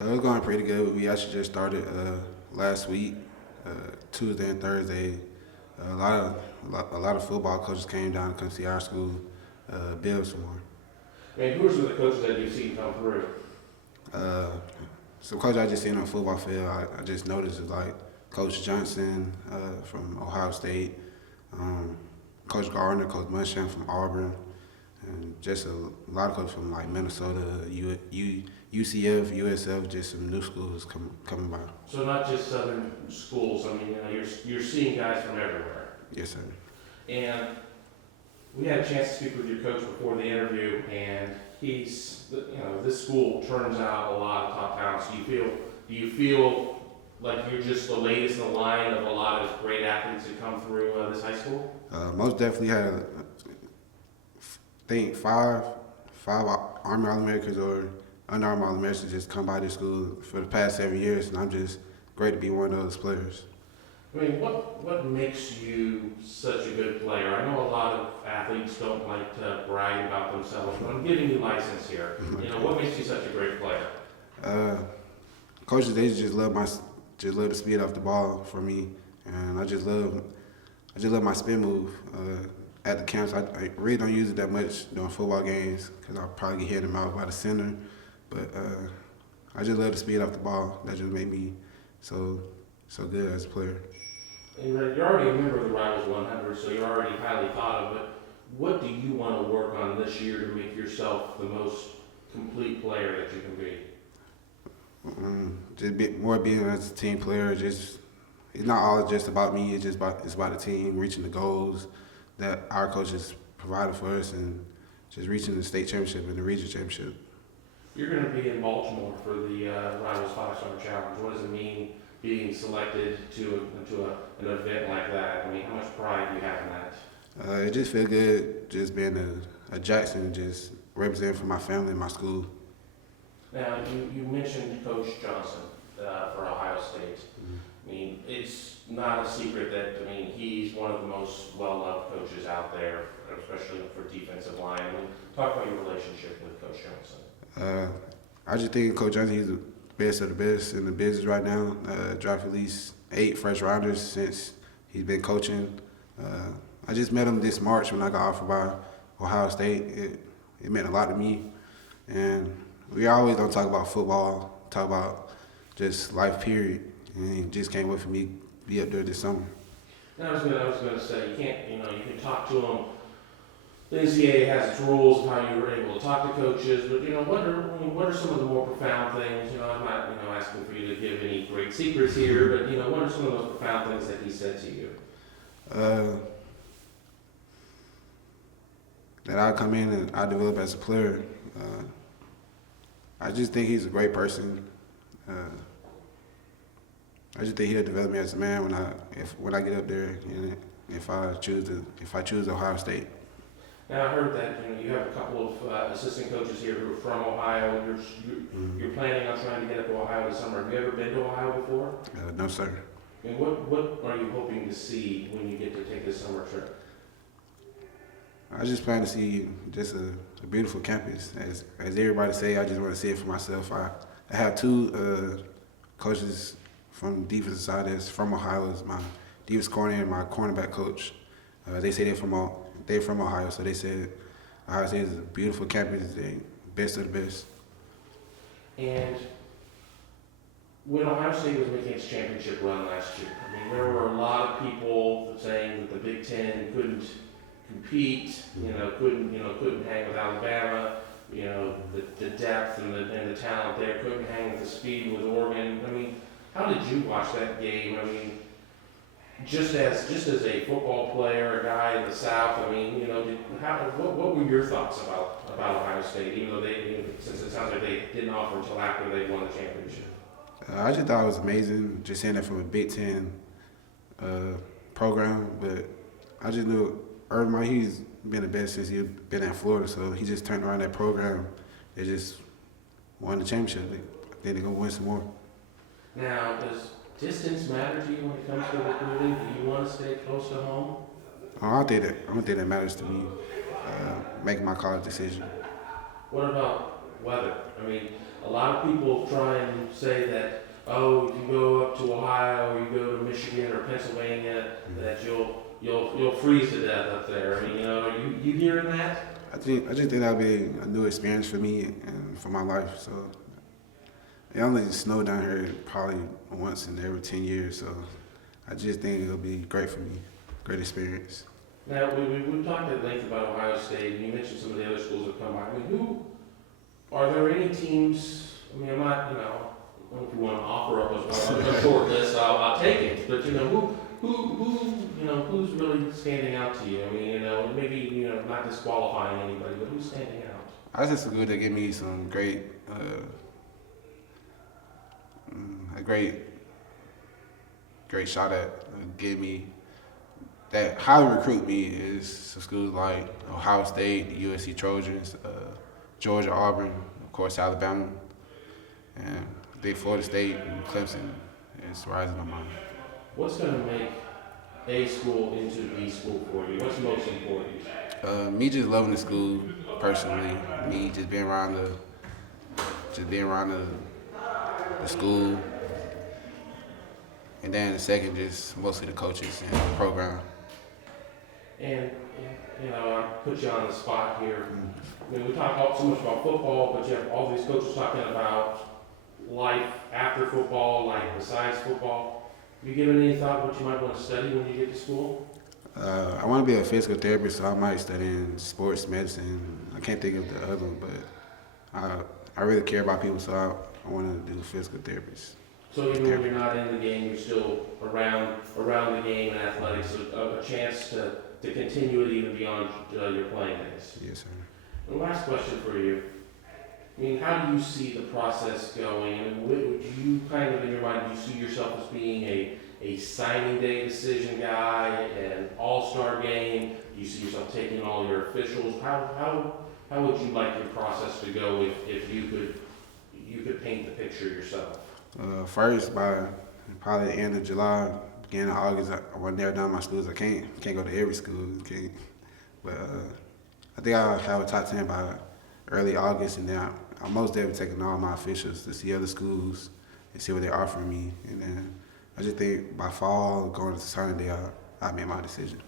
It's going pretty good. We actually just started last week, Tuesday and Thursday. A lot of football coaches came down to come see our school, build some more. I mean, who are some of the coaches that you've seen come through? Uh, some coaches I just seen on the football field, I just noticed is like Coach Johnson from Ohio State, um, Coach Gardner, Coach Muschamp from Auburn, and just a lot of coaches from like Minnesota, UCF, USF, just some new schools coming by. So not just Southern schools. I mean, you're seeing guys from everywhere. Yes, sir. And we had a chance to speak with your coach before the interview, and this school turns out a lot of top talents. Do you feel like you're just the latest in the line of a lot of great athletes that come through this high school? Most definitely had, think five Army All-Americans or under Army All-Americans just come by this school for the past 7 years, and I'm just great to be one of those players. I mean, what makes you such a good player? I know a lot of athletes don't like to brag about themselves, but I'm giving you license here. What makes you such a great player? Uh, Coaches, they just love the speed off the ball for me, and I just love my spin move. At the camps, I really don't use it that much during football games because I'll probably get hit in the mouth by the center. But I just love the speed off the ball. That just made me so good as a player. And you're already a member of the Rivals 100, so you're already highly thought of. But what do you want to work on this year to make yourself the most complete player that you can be? More being as a team player. Just it's not all just about me. It's about the team reaching the goals that our coaches provided for us, and just reaching the state championship and the region championship. You're going to be in Baltimore for the Rivals 5-Star Challenge. What does it mean being selected to an event like that? I mean, how much pride do you have in that? It just feel good just being a Jackson, just representing for my family and my school. Now, you mentioned Coach Johnson for Ohio State. I mean, it's not a secret that, he's one of the most well-loved coaches out there, especially for defensive line. I mean, talk about your relationship with Coach Johnson. I just think Coach Johnson, he's the best of the best in the business right now. Drafted at least 8 first rounders since he's been coaching. I just met him this March when I got offered by Ohio State. It meant a lot to me. And we always don't talk about football, talk about just life period. And he just can't wait for me to be up there this summer. And I was gonna say, you can talk to him. The NCAA has its rules of how you're able to talk to coaches, but what are some of the more profound things? I'm not asking for you to give any great secrets here, but what are some of those profound things that he said to you? That I come in and I develop as a player. I just think he's a great person. I just think he'll develop me as a man when I get up there, and if I choose Ohio State. Now I heard that you have a couple of assistant coaches here who are from Ohio. You're planning on trying to get up to Ohio this summer. Have you ever been to Ohio before? No, sir. And what are you hoping to see when you get to take this summer trip? I just plan to see just a beautiful campus. As everybody say, I just want to see it for myself. I have 2 coaches from the defensive side that's from Ohio. It's my defensive coordinator and my cornerback coach. They say they're from Ohio, so they said Ohio State is a beautiful campus. They best of the best. And when Ohio State was making its championship run last year, there were a lot of people saying that the Big Ten couldn't compete, couldn't hang with Alabama, the depth and the talent there, couldn't hang with the speed with Oregon. How did you watch that game? Just as a football player, a guy in the South, what were your thoughts about Ohio State, even though since it sounds like they didn't offer until after they won the championship? I just thought it was amazing, just seeing that from a Big Ten program. But I just knew Urban Meyer, he's been the best since he's been at Florida, so he just turned around that program. They just won the championship. I think they're gonna win some more. Now, does distance matter to you when it comes to recruiting? Do you want to stay close to home? I don't think that matters to me. Making my college decision. What about weather? a lot of people try and say that, oh, if you go up to Ohio or you go to Michigan or Pennsylvania, that you'll freeze to death up there. I mean, are you hearing that? I just think that'll be a new experience for me and for my life. So it only snow down here probably once in every 10 years. So I just think it'll be great for me, great experience. Now, we've talked at length about Ohio State, and you mentioned some of the other schools that come by. I mean, are there any teams, I mean, I'm not, I don't know if you want to offer up a short list, I'll take it, but, who's really standing out to you? I mean, maybe, not disqualifying anybody, but who's standing out? I just feel good to give me some a great shot at give me that how to recruit me is some schools like Ohio State, USC Trojans, Georgia, Auburn, of course Alabama, and I think Florida State and Clemson is rising on mine. What's going to make A school into B school for you? What's most important? Me just loving the school personally. Me just being around the school, and then the second just mostly the coaches and the program. And, I put you on the spot here. I mean, we talk so much about football, but you have all these coaches talking about life after football, life besides football. Have you given any thought what you might want to study when you get to school? I want to be a physical therapist, so I might study in sports medicine. I can't think of the other one, but I really care about people, so I want to do physical therapist. So even when you're not in the game, you're still around the game and athletics, a chance to continue it even beyond your playing days. Yes, sir. And last question for you. I mean, how do you see the process going? I mean, would you kind of in your mind, do you see yourself as being a signing day decision guy, an all-star game? Do you see yourself taking all your officials? How would you like your process to go if you could paint the picture yourself? First, by probably the end of July, beginning of August, I want to narrow down my schools. I can't go to every school, but I think I'll have a top 10 by early August, and then I'm most definitely taking all my officials to see other schools and see what they're offering me. And then I just think by fall, going to signing day, I'll make my decision.